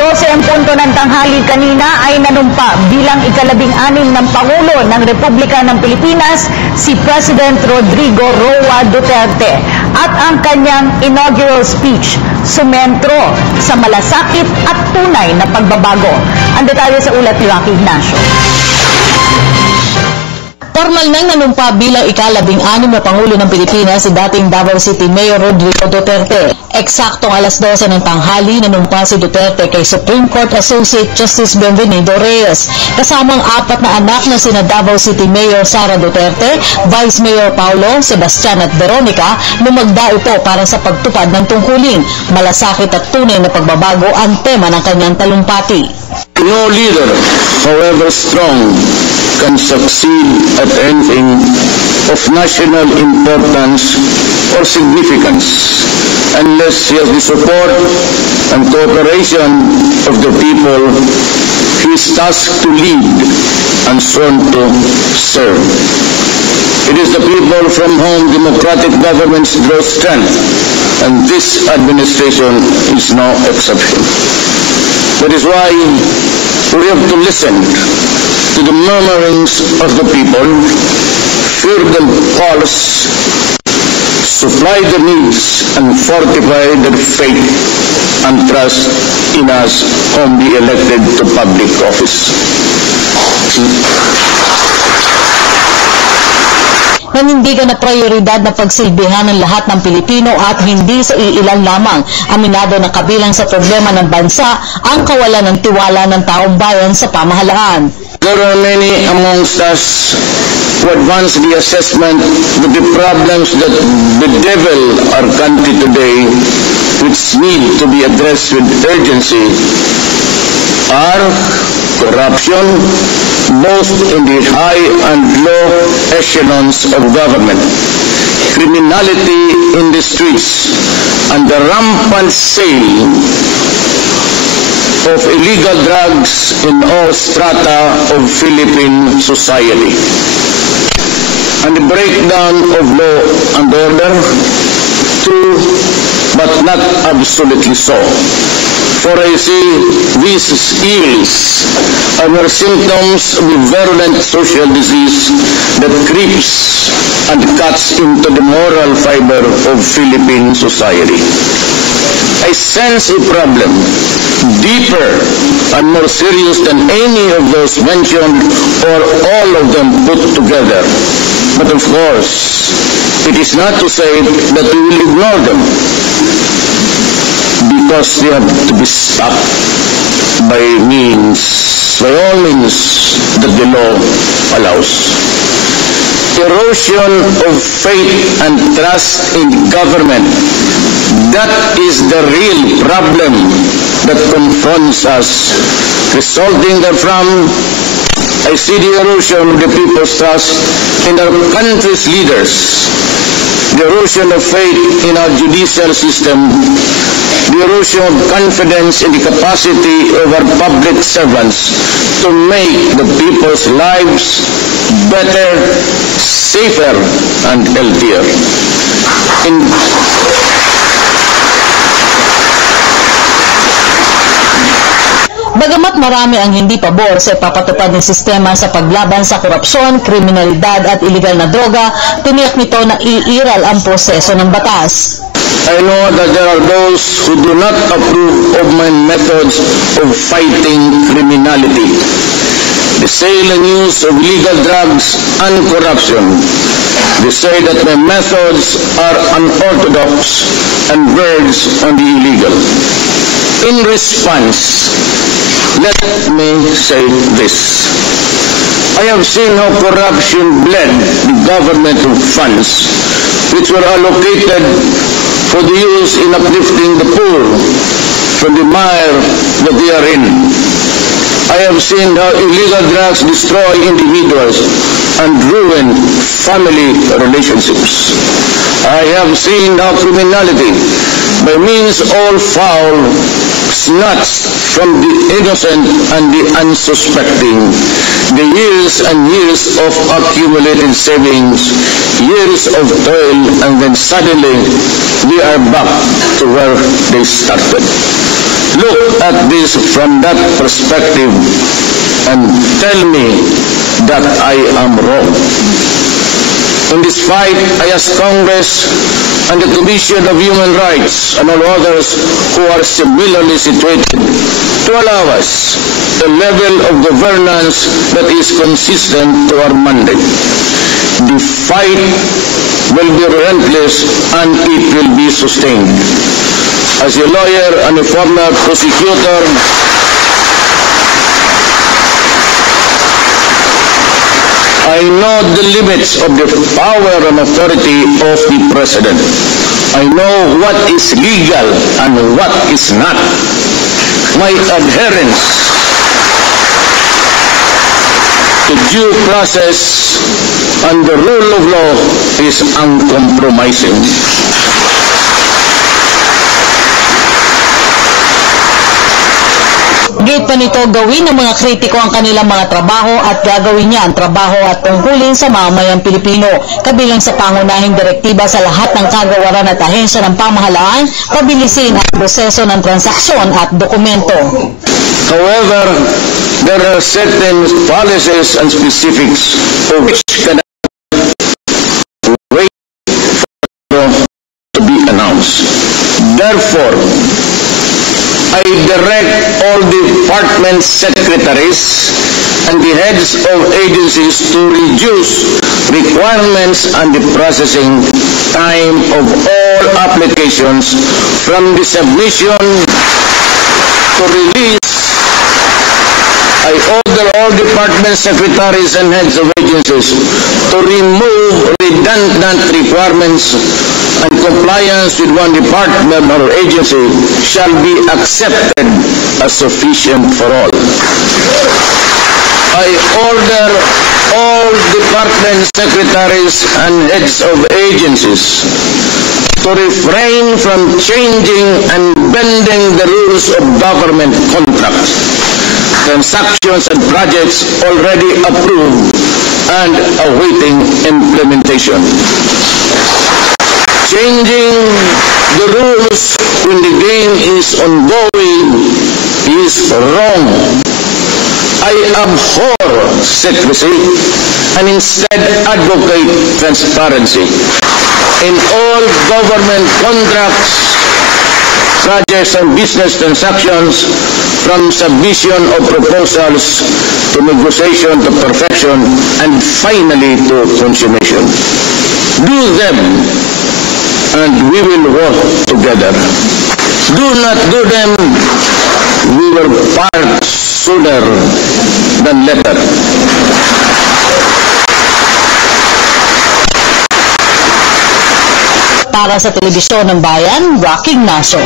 12:00 ng tanghali kanina ay nanumpa bilang ika-16 ng Pangulo ng Republika ng Pilipinas si President Rodrigo Roa Duterte at ang kanyang inaugural speech sumentro sa malasakit at tunay na pagbabago. Ang detalye sa ulat ni Rocky Ignacio. Formal nang nanumpa bilang ika-16 na Pangulo ng Pilipinas si dating Davao City Mayor Rodrigo Duterte. Eksaktong 12:00 ng tanghali nanumpa si Duterte kay Supreme Court Associate Justice Benvenido Reyes. Kasamang 4 na anak na sina Davao City Mayor Sara Duterte, Vice Mayor Paulo, Sebastian at Veronica, lumagda ito para sa pagtupad ng tungkulin. Malasakit at tunay na pagbabago ang tema ng kanyang talumpati. No leader, however strong, can succeed at anything of national importance or significance unless he has the support and cooperation of the people he is tasked to lead and sworn to serve. It is the people from whom democratic governments draw strength, and this administration is no exception. That is why we have to listen to the murmurings of the people, hear their pulse, supply their needs, and fortify their faith and trust in us whom we elected to public office. Nanindigan na prioridad na pagsilbihan ng lahat ng Pilipino at hindi sa iilan lamang. Aminado na kabilang sa problema ng bansa ang kawalan ng tiwala ng taong bayan sa pamahalaan. There are many amongst us who advance the assessment that the problems that bedevil our country today, which need to be addressed with urgency, are corruption, both in the high and low echelons of government, criminality in the streets, and the rampant sale of illegal drugs in all strata of Philippine society, and the breakdown of law and order, true but not absolutely so. For I see these ills are mere symptoms of a virulent social disease that creeps and cuts into the moral fiber of Philippine society. I sense a problem deeper and more serious than any of those mentioned or all of them put together. But of course, it is not to say that we will ignore them, because they have to be stopped by all means that the law allows. Erosion of faith and trust in government, that is the real problem that confronts us. Resulting therefrom, I see the erosion of the people's trust in our country's leaders, the erosion of faith in our judicial system, the erosion of confidence in the capacity of our public servants to make the people's lives better, safer, and healthier. Bagamat marami ang hindi pabor sa ipapatupad ng sistema sa paglaban sa korupsyon, kriminalidad at iligal na droga, tiniyak nito na iiral ang proseso ng batas. I know that there are those who do not approve of my methods of fighting criminality, the sale and use of illegal drugs and corruption. They say that my methods are unorthodox and verge on the illegal. In response, let me say this. I have seen how corruption bled the government of funds which were allocated for the use in uplifting the poor from the mire that they are in. I have seen how illegal drugs destroy individuals and ruin family relationships. I have seen how criminality, by means all foul, snatched from the innocent and the unsuspecting the years and years of accumulated savings, years of toil, and then suddenly we are back to where they started. look at this from that perspective and tell me that I am wrong. In this fight, I ask Congress and the Commission of Human Rights and all others who are similarly situated to allow us a level of governance that is consistent to our mandate. The fight will be relentless and it will be sustained. As a lawyer and a former prosecutor, I know the limits of the power and authority of the President. I know what is legal and what is not. My adherence to due process and the rule of law is uncompromising. Gate pa nito, gawin ng mga kritiko ang kanilang mga trabaho at gagawin niya ang trabaho at tungkulin sa mamamayang Pilipino, kabilang sa pangunahing direktiba sa lahat ng kagawaran at ahensya ng pamahalaan, pabilisin ang proseso ng transaksyon at dokumento. However, there are certain policies and specifics for which cannot wait for to be announced. Therefore, I direct all department secretaries and the heads of agencies to reduce requirements and the processing time of all applications from the submission to release. I order all department secretaries and heads of agencies to remove redundant requirements, and compliance with one department or agency shall be accepted as sufficient for all. I order all department secretaries and heads of agencies to refrain from changing and bending the rules of government contracts, transactions and projects already approved and awaiting implementation. Changing the rules when the game is ongoing is wrong. I abhor secrecy and instead advocate transparency. In all government contracts, projects and business transactions, from submission of proposals to negotiation to perfection and finally to consummation. Do them and we will work together. Do not do them, we will part sooner than later. Para sa Telebisyon ng Bayan, Rocky Ignacio.